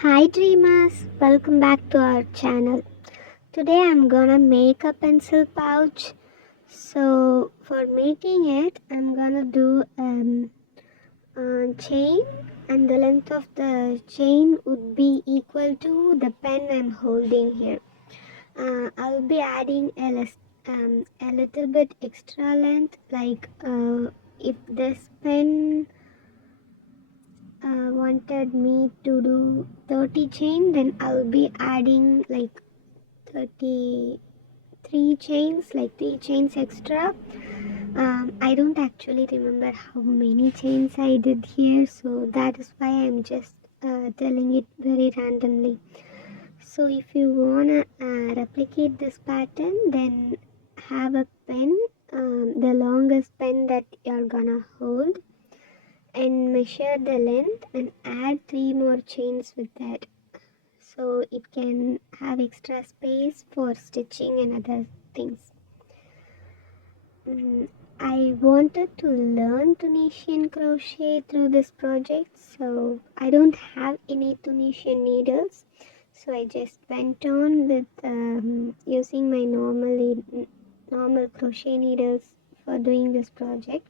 Hi dreamers, welcome back to our channel. Today I'm gonna make a pencil pouch. So for making it, I'm gonna do a chain, and the length of the chain would be equal to the pen I'm holding here. I'll be adding a little bit extra length, like if this pen wanted me to do 30 chain, then I'll be adding like 33 chains, like 3 chains extra. I don't actually remember how many chains I did here, so that is why I'm just telling it very randomly. So if you wanna replicate this pattern, then have a pen, the longest pen that you're gonna hold, and measure the length and add 3 more chains with that, so it can have extra space for stitching and other things. I wanted to learn Tunisian crochet through this project, so I don't have any Tunisian needles, so I just went on with using my normal crochet needles for doing this project.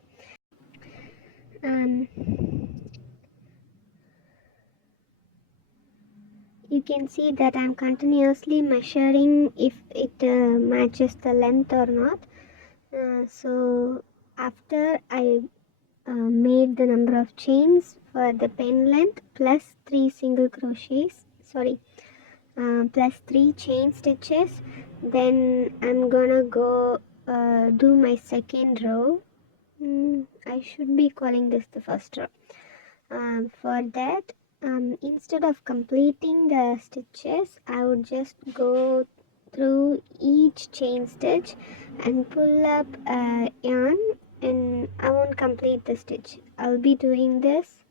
um, you can see that I'm continuously measuring if it matches the length or not. So after I made the number of chains for the pen length plus 3 single crochets, plus 3 chain stitches, then I'm gonna go do my second row. I should be calling this the first row. For that, instead of completing the stitches, I would just go through each chain stitch and pull up yarn, and I won't complete the stitch. I'll be doing this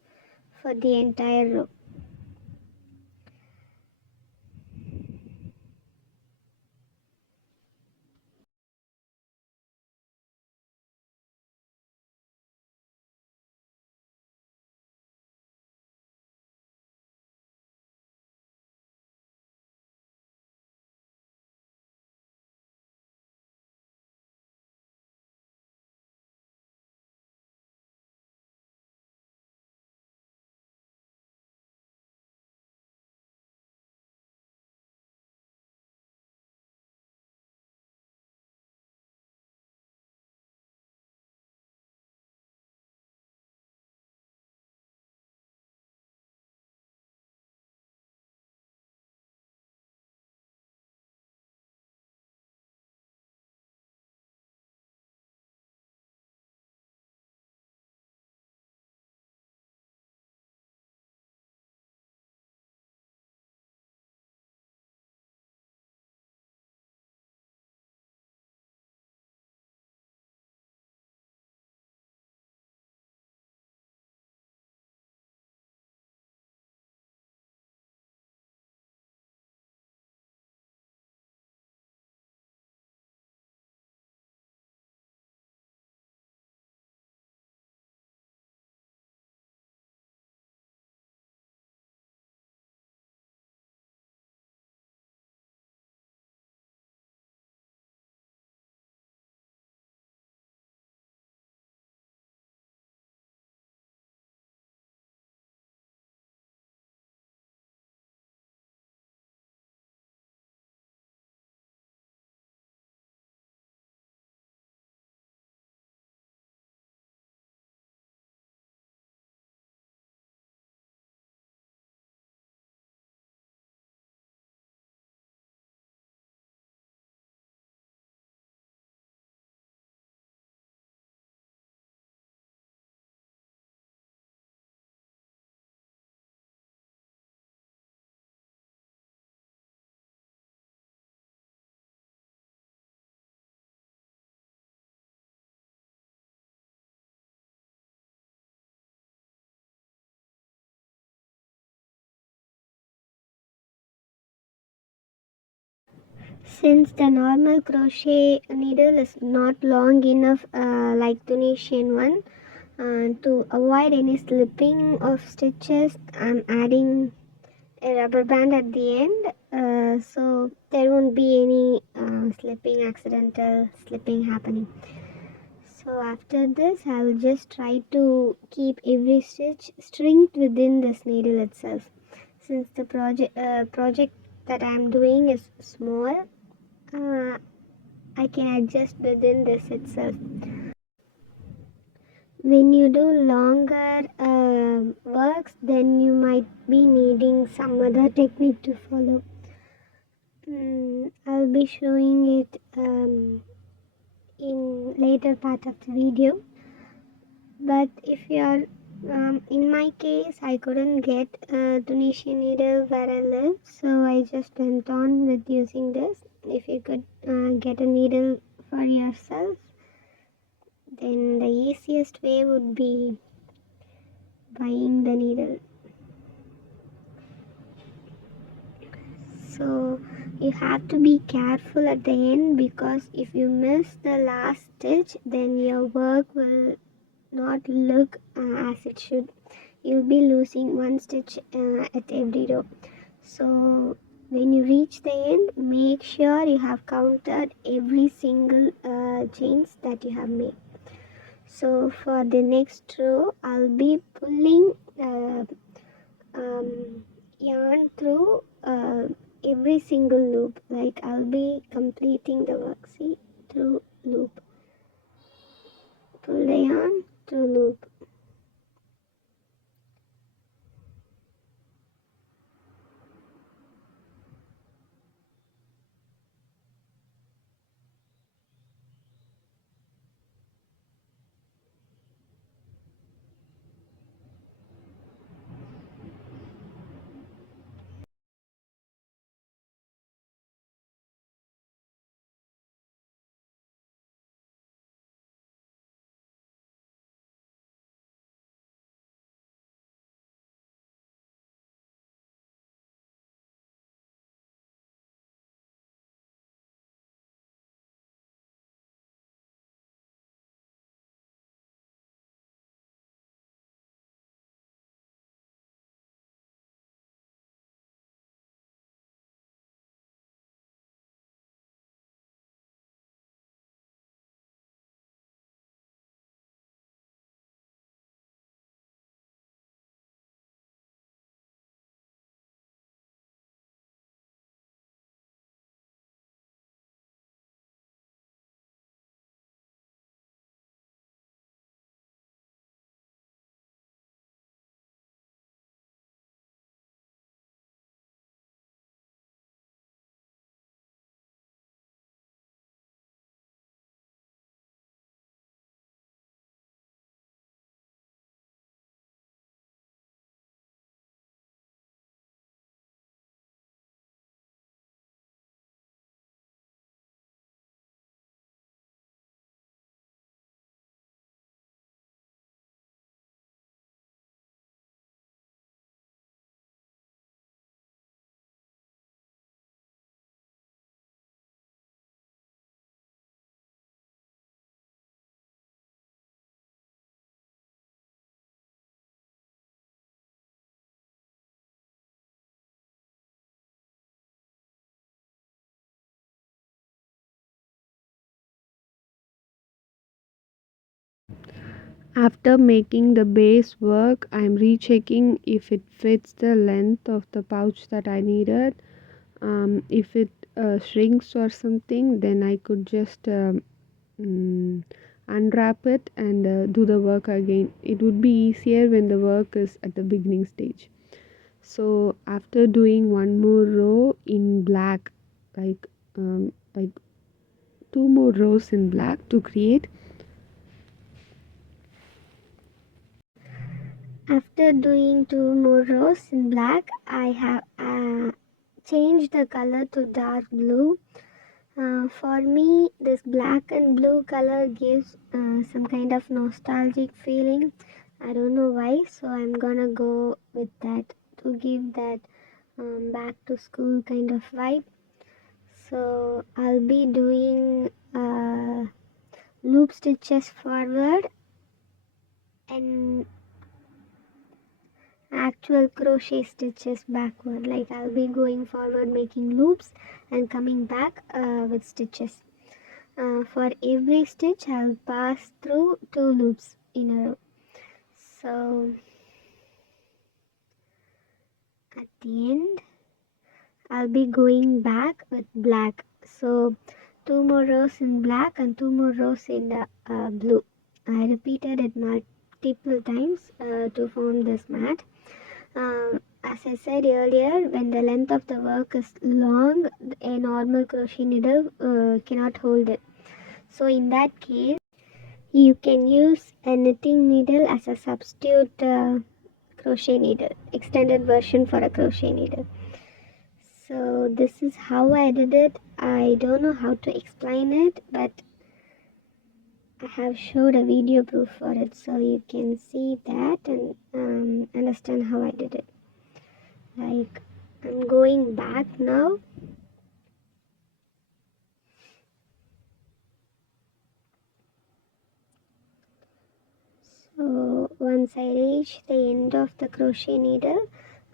for the entire row. Since the normal crochet needle is not long enough like Tunisian one, to avoid any slipping of stitches, I'm adding a rubber band at the end, so there won't be any accidental slipping happening. So after this, I'll just try to keep every stitch stringed within this needle itself. Since the project that I'm doing is small, I can adjust within this itself. When you do longer works, then you might be needing some other technique to follow. I'll be showing it in later part of the video. But if you're in my case, I couldn't get a Tunisian needle where I live, so I just went on with using this. If you could get a needle for yourself, then the easiest way would be buying the needle. So you have to be careful at the end, because if you miss the last stitch, then your work will not look as it should. You'll be losing one stitch at every row. So when you reach the end, make sure you have counted every single chains that you have made. So for the next row, I'll be pulling yarn through every single loop. Like I'll be completing the work. See, through loop, pull the yarn through loop. After making the base work, I'm rechecking if it fits the length of the pouch that I needed. If it shrinks or something, then I could just mm, unwrap it and do the work again. It would be easier when the work is at the beginning stage. So after doing one more row in black, like two more rows in black to create. After doing two more rows in black, I have changed the color to dark blue. For me, this black and blue color gives some kind of nostalgic feeling. I don't know why, so I'm gonna go with that to give that back to school kind of vibe. So I'll be doing loop stitches forward and actual crochet stitches backward. Like I'll be going forward making loops and coming back with stitches. For every stitch I'll pass through 2 loops in a row. So at the end I'll be going back with black. So 2 more rows in black and 2 more rows in the blue. I repeated it multiple times to form this mat. As I said earlier, when the length of the work is long, a normal crochet needle cannot hold it. So in that case, you can use a knitting needle as a substitute crochet needle, extended version for a crochet needle. So this is how I did it. I don't know how to explain it, but I have showed a video proof for it, so you can see that and understand how I did it. Like I'm going back now. So once I reach the end of the crochet needle,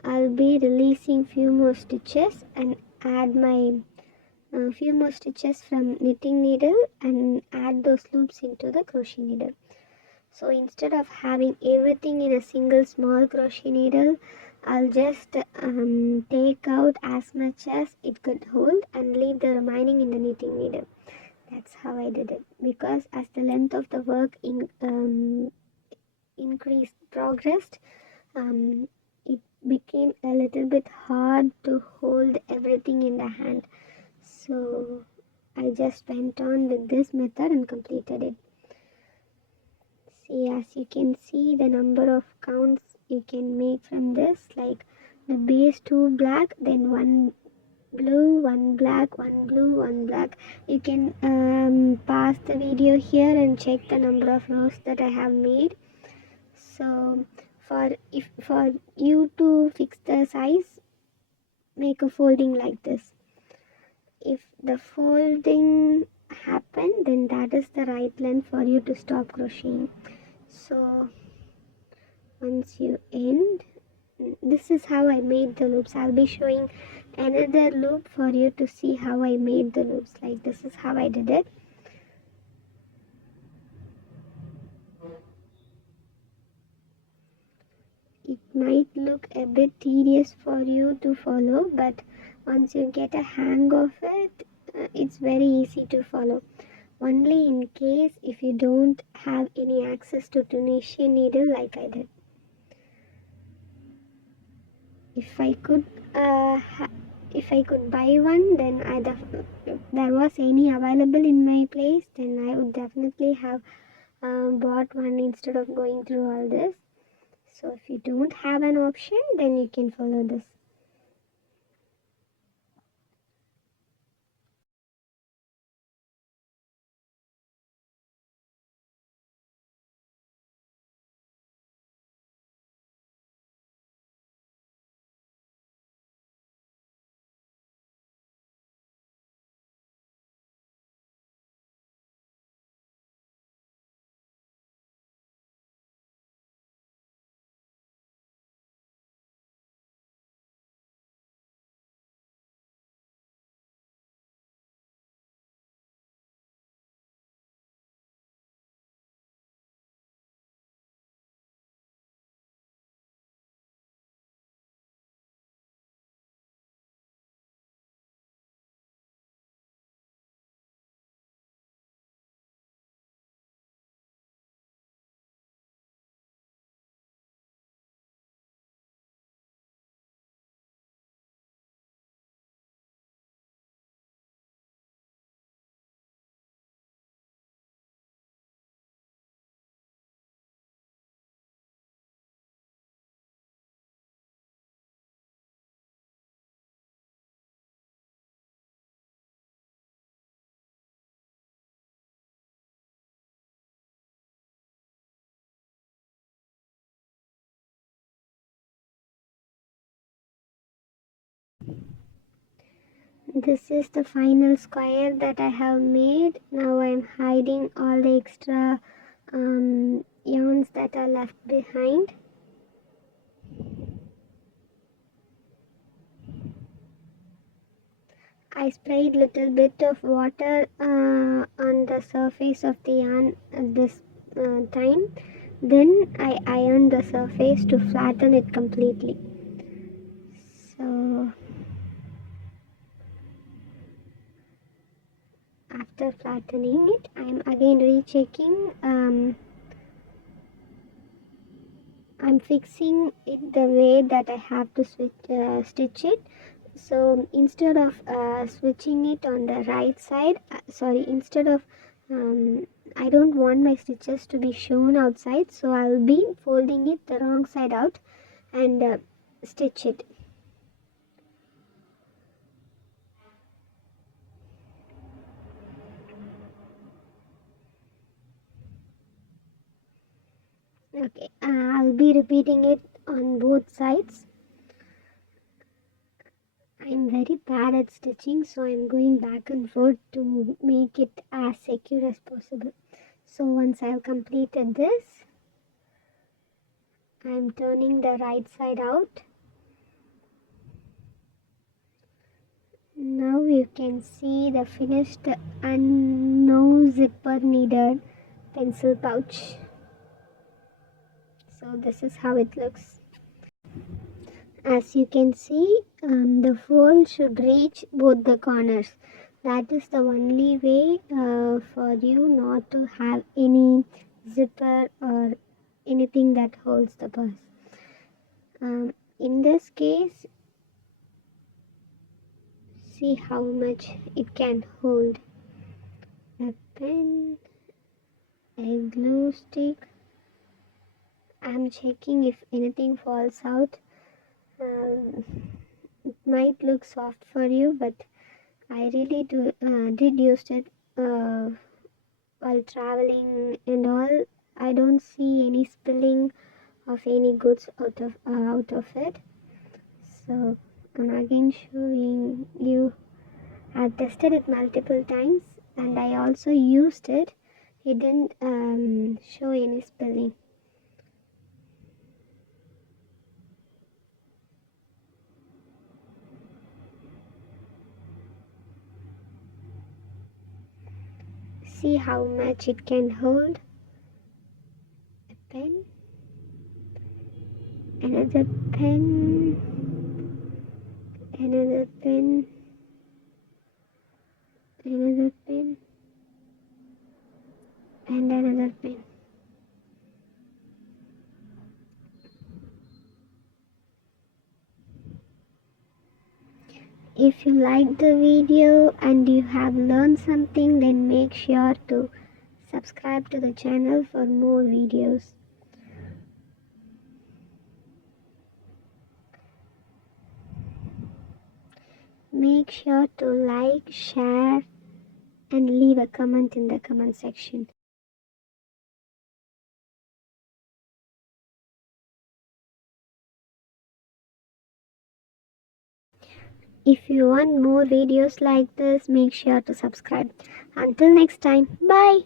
I'll be releasing few more stitches and add my few more stitches from knitting needle and add those loops into the crochet needle. So instead of having everything in a single small crochet needle, I'll just take out as much as it could hold and leave the remaining in the knitting needle. That's how I did it, because as the length of the work progressed, it became a little bit hard to hold everything in the hand. So I just went on with this method and completed it. See, as you can see, the number of counts you can make from this, like the base 2 black, then 1 blue, 1 black, 1 blue, 1 black. You can pause the video here and check the number of rows that I have made. So for you to fix the size, make a folding like this. If the folding happen, then that is the right length for you to stop crocheting. So once you end, this is how I made the loops. I'll be showing another loop for you to see how I made the loops. Like this is how I did it. It might look a bit tedious for you to follow, but once you get a hang of it, it's very easy to follow. Only in case if you don't have any access to Tunisian needle like I did. If I could buy one, then if there was any available in my place, then I would definitely have bought one instead of going through all this. So if you don't have an option, then you can follow this. This is the final square that I have made. Now I'm hiding all the extra yarns that are left behind. I sprayed little bit of water on the surface of the yarn at this time. Then I ironed the surface to flatten it completely. So after flattening it, I am again rechecking. I'm fixing it the way that I have to stitch it. So instead of switching it on the right side, instead of I don't want my stitches to be shown outside, so I'll be folding it the wrong side out and stitch it. Okay, I'll be repeating it on both sides. I'm very bad at stitching, so I'm going back and forth to make it as secure as possible. So once I've completed this, I'm turning the right side out. Now you can see the finished and no zipper needed pencil pouch. So this is how it looks. As you can see, the fold should reach both the corners. That is the only way for you not to have any zipper or anything that holds the purse. In this case, see how much it can hold. A pen, a glue stick. I'm checking if anything falls out. It might look soft for you, but I really did use it while traveling and all. I don't see any spilling of any goods out of it. So I'm again showing you. I've tested it multiple times and I also used it. It didn't show any spilling. See how much it can hold. A pen, another pen, another pen, another pen, and another pen. If you liked the video and you have learned something, then make sure to subscribe to the channel for more videos. Make sure to like, share, and leave a comment in the comment section. If you want more videos like this, make sure to subscribe. Until next time, bye.